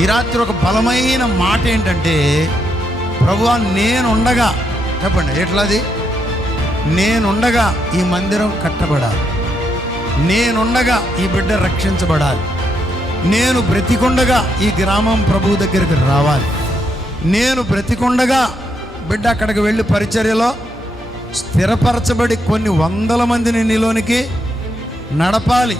ఈ రాత్రి ఒక బలమైన మాట ఏంటంటే, ప్రభువా నేనుండగా, చెప్పండి ఎట్లాది, నేనుండగా ఈ మందిరం కట్టబడాలి, నేనుండగా ఈ బిడ్డ రక్షించబడాలి, నేను బ్రతికుండగా ఈ గ్రామం ప్రభు దగ్గరికి రావాలి, నేను బ్రతికుండగా బిడ్డ అక్కడికి వెళ్ళి పరిచర్యలో స్థిరపరచబడి కొన్ని వందల మందిని నీలోనికి నడపాలి.